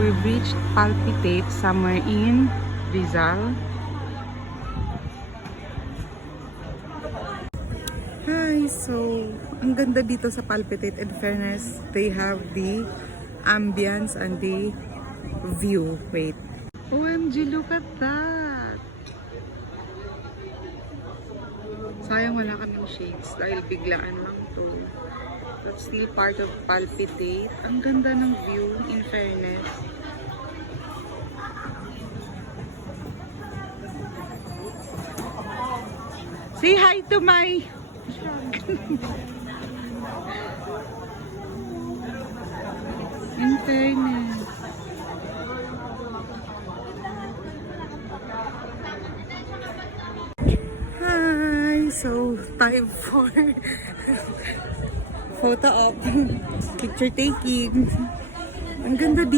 we've reached Palpitate somewhere in Rizal. Hi! So, ang ganda dito sa Palpitate. In fairness, they have the ambience and the view. Wait. OMG, look at that! Sayang wala kaming shades dahil biglaan lang to. That's still part of Palpitate. Ang ganda ng view, in fairness. Say hi to my... in fairness. Hi! So, time for photo op. Picture taking. Ang ganda dito.